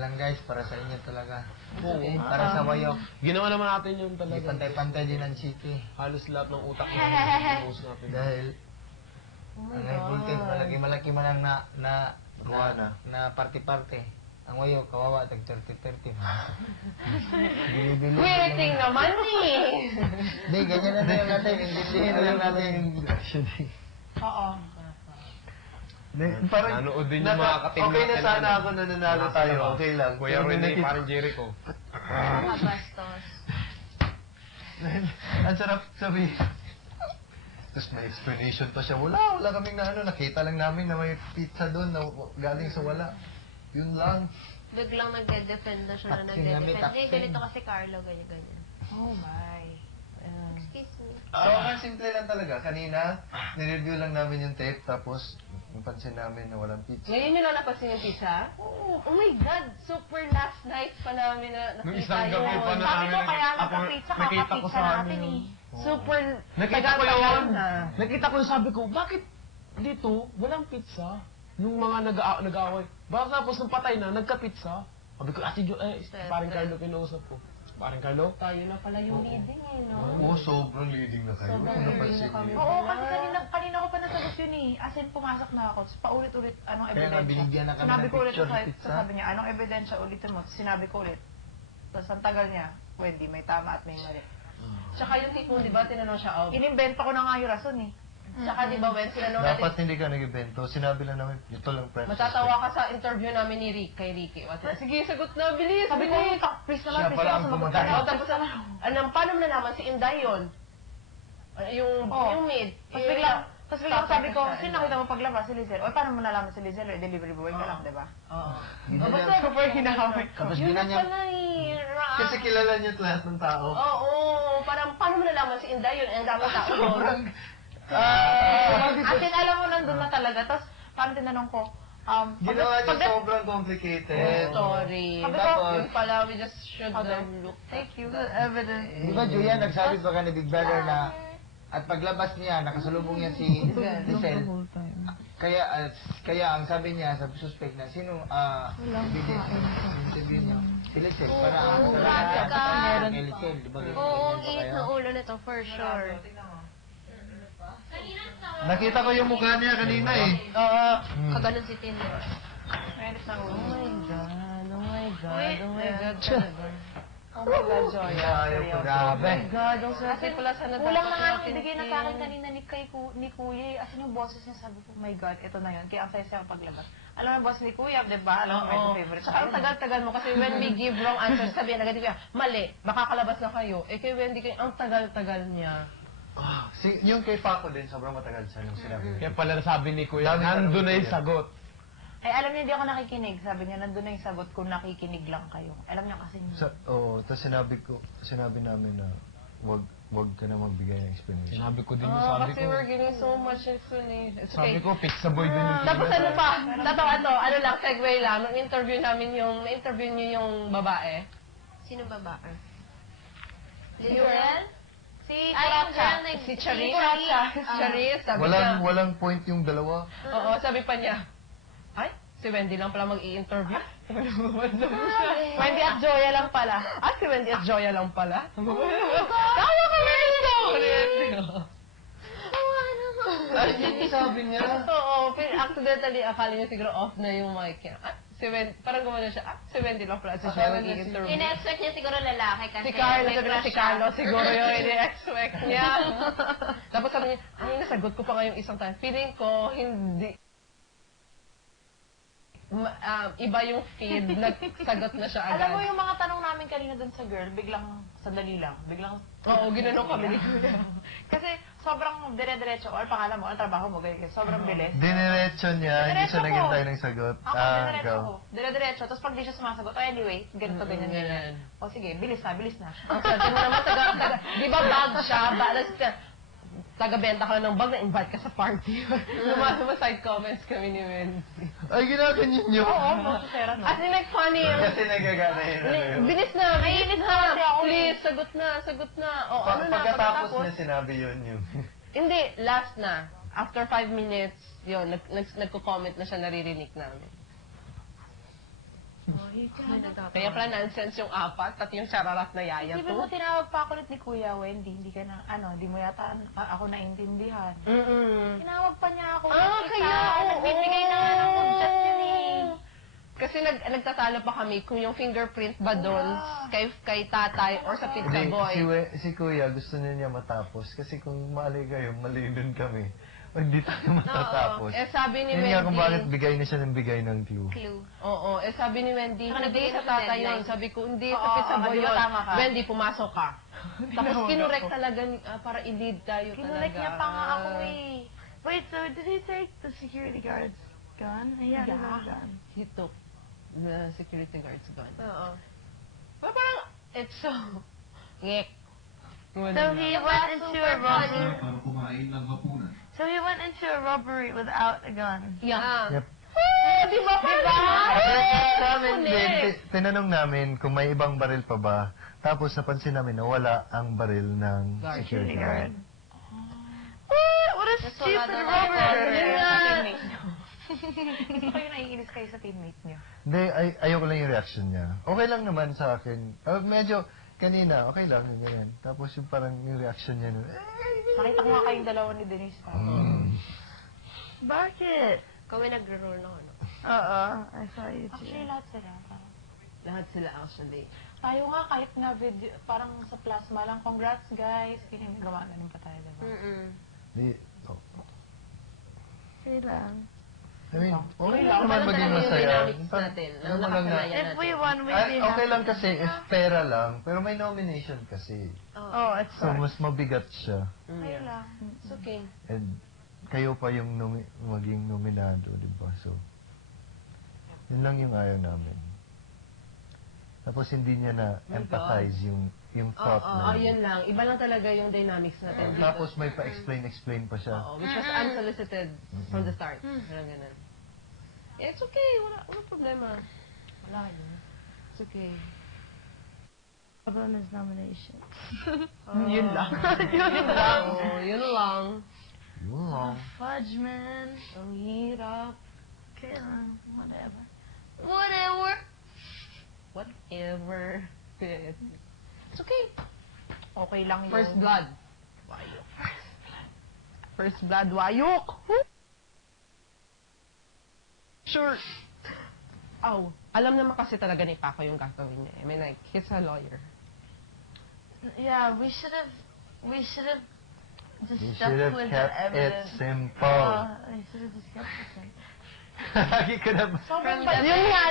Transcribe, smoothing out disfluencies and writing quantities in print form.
lang guys, para sa inyo talaga. Okay. Para sa Wayok. Ginawa naman natin yung Hindi talaga. pantay-pantay din ang city. Halos lahat ng utak natin. Inuus natin. Dahil ang high voltage, malaki-malaki man ang na party-party. Ang Wayok, kawawa, tag 30-30. Waiting naman eh! Hindi, ganyan na lang natin. Intindihin na lang natin. Oo. Parang, Nanood din yung mga katim okay na natin. sana ako na nanalo tayo. Okay lang. Kuya Rene, parang Jericho. Mga bastos. Ang sarap sabihin. Tapos may explanation pa siya. Wala kaming nakita lang namin na may pizza doon na galing sa wala. Yun lang. Biglang nagde-defend na siya na Taksin na, may nagde-defend. Eh, taksin. ganito kasi Carlo, ganyan-ganyan. Oh my. Excuse me. Ang simple lang talaga. Kanina, nireview lang namin yung tape tapos napansin namin na walang pizza. Ngayon nyo lang napansin yung pizza? Oh my God! Super last night pa namin na Nung nakita isang gabi pa na Sabi namin. ko kaya Ako, magka-pizza, nakita ko kakapizza sa natin amin. Super Nakita ko tagal-tagal yun. na. Nakita ko yung sabi ko, bakit dito walang pizza? Nung mga nag-aaway. Bakit tapos nung patay na, nagka-pizza? Sabi ko, Ate Jo, parang Carlo kinausap ko. Parang Carlo? Tayo na pala yung leading eh, no? Oo, sobrang leading na kayo. Sobrang Kung leading napansin na kami. niyo. Oo, kasi kanina ko pa nasagot yun eh. As in, pumasok na ako. Tapos paulit-ulit, anong Kaya nga ebidensya? binigyan na kami Sinabi ng ko ulit picture sa ng pizza. sabi niya, anong ebidensya ulitin mo? Tapos sinabi ko ulit. Tapos ang tagal niya, Wendy, may tama at may mali. Tsaka yung tipo, di ba, tinanong siya, Inimbento ko na nga yung rason eh. Tsaka di ba, when tinanong Dapat natin, hindi ka nag-evento. Sinabi lang namin, ito lang friends. matatawa ka sa interview namin ni Rick, kay Ricky. Sige, sagot na, bilis, Sabi ko, bilis. please naman, Siya please pala naman, ang sumagot pumunta. ka na. Tapos, paano mo nalaman si Inday yun? Yung maid. Tapos biglang sabi ko, sino nakita mo paglabas? Si Lizel. O, paano mo nalaman si Lizel? Delivery boy ka lang, di ba? Oo. Ginanyan. Basta, super hinahamay ko. Tapos Yun na ginanyan. pala eh. Kasi kilala niyo lahat ng tao. Oo, parang paano mo nalaman si Inday yun? Ang daming tao doon. Sobrang... As in, alam mo, nandun na talaga. Tapos, parang tinanong ko, Ginawa niyo sobrang complicated. Sorry. Sabi ko, Tapos, Yun pala, we just should look. thank you. Evidence. di ba Julia, nagsabi pa ka ni Big Brother na at paglabas niya, nakasalubong niya si Lisel. Kaya ang sabi niya sa suspect na sino interview niya. Si Lisel. Para ang salamat kay Lisel. Di ba? Oo, ang init na ulo nito, for sure. Nakita ko yung mukha niya kanina eh. Oo, kaganon si Tin. Meron na ulo. Oh my God, oh my God, oh my God. Oh my God, Joy. Ayaw ko. Grabe. God, ang swerte pala sa natakot Kulang na nga natin, nung ibigay na Tin. sa akin kanina ni Kuya. As in, yung boses niya, sabi ko, oh my God, ito na yun. Kaya ang saya-saya ang paglabas. Alam mo yung boss ni Kuya, di ba? Alam mo, Oo. may favorite. Tsaka ang tagal-tagal mo kasi when we give wrong answers, sabihin agad niya, mali, makakalabas na kayo. Eh kay Wendy, ang tagal-tagal niya. Yung kay Paco din, sobrang matagal siya nung sinabi. Kaya pala nasabi ni Kuya, Dami ka nandun na naman, yung Kuya. sagot. Ay, alam niya, hindi ako nakikinig. Sabi niya, nandun na yung sagot kung nakikinig lang kayo. Alam niya kasi niya. Tapos sinabi namin na wag ka na magbigay ng explanation. Sinabi ko din yung sabi Kasi ko. we're getting so much explanation. It's Sabi okay. ko, fix sa boy dun yung Tapos ano pa? Tatawa to, ano lang, segue lang. Nung interview namin na-interview niyo yung babae. Sino babae? Lizelle? Si Si Charis. Charis, sabi niya. Walang point yung dalawa. Oo, sabi pa niya. Ay, si Wendy lang pala mag-i-interview. Wendy at Joya lang pala. Si Wendy at Joya lang pala. Tawa ka rin! Sabi niya. Oo, accidentally, akala niya siguro off na yung mic niya. Si Wendy, parang gumano siya, si Wendy lang pala, si siya mag-i-interview. In-expect niya siguro lalaki kasi Si Carlo, may sabi na crush si Carlo, siya. siguro yung ini-expect niya. Tapos sabi niya, ay, nasagot ko pa ngayong isang time. Feeling ko, hindi. Iba yung feed, nagsagot na siya agad. Alam mo yung mga tanong namin kanina dun sa girl, biglang, sandali lang, biglang... Oo, ginanong kami ni Kuya. Kasi sobrang dire-diretso, or pangalan mo, ang trabaho mo, ganyan, sobrang bilis. Diniretso niya, hindi siya Diretso ko. naghintay ng sagot. Ako, dire-diretso go. ko. Dire-diretso. Tapos pag di siya sumasagot, oh anyway, ganito, ganyan, ganyan. Ganyan. O sige, bilis na, bilis na. Ang swerte mo naman, di ba bag siya? Taga-benta ka ng bag, na-invite ka sa party. Side comments kami ni Wendy. Ay, ginaganyan niyo. Oo, no, sera no. As in, like, funny. Kasi nagagana yun. Bilis na, bilis na. Please, sagot na, sagot na. O, ano na, Pagkatapos niya sinabi yun yung... Hindi, last na. After 5 minutes, yun, nagko-comment na siya, naririnig namin. Kaya pala nonsense yung apat, pati yung chararat na yaya Hindi to. mo tinawag pa ako ulit ni Kuya Wendy. Hindi ka na, hindi mo yata ako naintindihan. Tinawag pa niya ako. Kaya, oo. Nagbibigay na nga ng udyat yun eh. Kasi nagtatalo pa kami kung yung fingerprint ba doon kay tatay or sa pizza Hindi, boy. si Kuya gusto niya matapos kasi kung mali kayo, mali din kami. Hindi tayo matatapos. Eh sabi ni Yun nga kung bakit Wendy, bigay na siya ng bigay ng clue. Clue. oo, sabi ni Wendy, Saka hindi nagbigay sa na sa tatay deadline. yun. Sabi ko, hindi sa Oo, pizza boy di ba yun. tama ka? Wendy, pumasok ka. Tapos kinurek talaga para i-lead tayo talaga. Kinulit niya pa nga ako eh. Wait, so did he take the security guard's gun? Yeah. Gun. He took the security guard's gun. Oo. Pero parang, it's so, ngek. So he went into a robbery. Para kumain ng hapunan. So he went into a robbery without a gun. Yeah. Yep. Di ba? Sa amin din, tinanong namin kung may ibang baril pa ba. Tapos napansin namin na wala ang baril ng security guard. What a stupid robbery! Gusto kayo naiinis kayo sa teammate niyo. Hindi, ayoko lang yung reaction niya. Okay lang naman sa akin. Medyo, kanina, okay lang, yung ganyan. Tapos yung parang yung reaction niya nun, Nakita ko nga kayong dalawa ni Denise. Bakit? Kami nagro-roll ng ano. Oo, I saw you too. Actually, lahat sila. Lahat sila actually. Tayo nga kahit na video, parang sa plasma lang, congrats guys. Gumaganon pa tayo, diba? di, Okay lang. I mean, okay lang. lang naman maging Yung masaya. dynamics natin. Ano mo lang na, Nakasanayan If we won, we'd ay, be okay happy. lang kasi if pera lang, pero may nomination kasi. Oh, it's So, mas mabigat siya. okay lang. It's okay. And kayo pa yung maging nominado, di ba? So, yun lang yung ayaw namin. Tapos hindi niya na-empathize yung thought na yun lang. Iba lang talaga yung dynamics natin dito. Tapos may pa-explain pa siya. Oo, which was unsolicited from the start. Parang ganun. Yeah, it's okay. Wala problema. Wala yun. It's okay. Problem is nominations. Yun lang. Yun lang. Yun lang. Yun lang. Fudge, man. Ang hirap. Okay lang. Whatever. Whatever. It's okay. Okay lang yun. First blood. Wayok. First blood, wayok. Sure. Oh, alam naman kasi talaga ni Paco yung gagawin niya. I mean, like, he's a lawyer. Yeah, we should have just You stuck should have with the kept it evidence. simple. We should have just kept it simple. Lagi ka na Yun nga,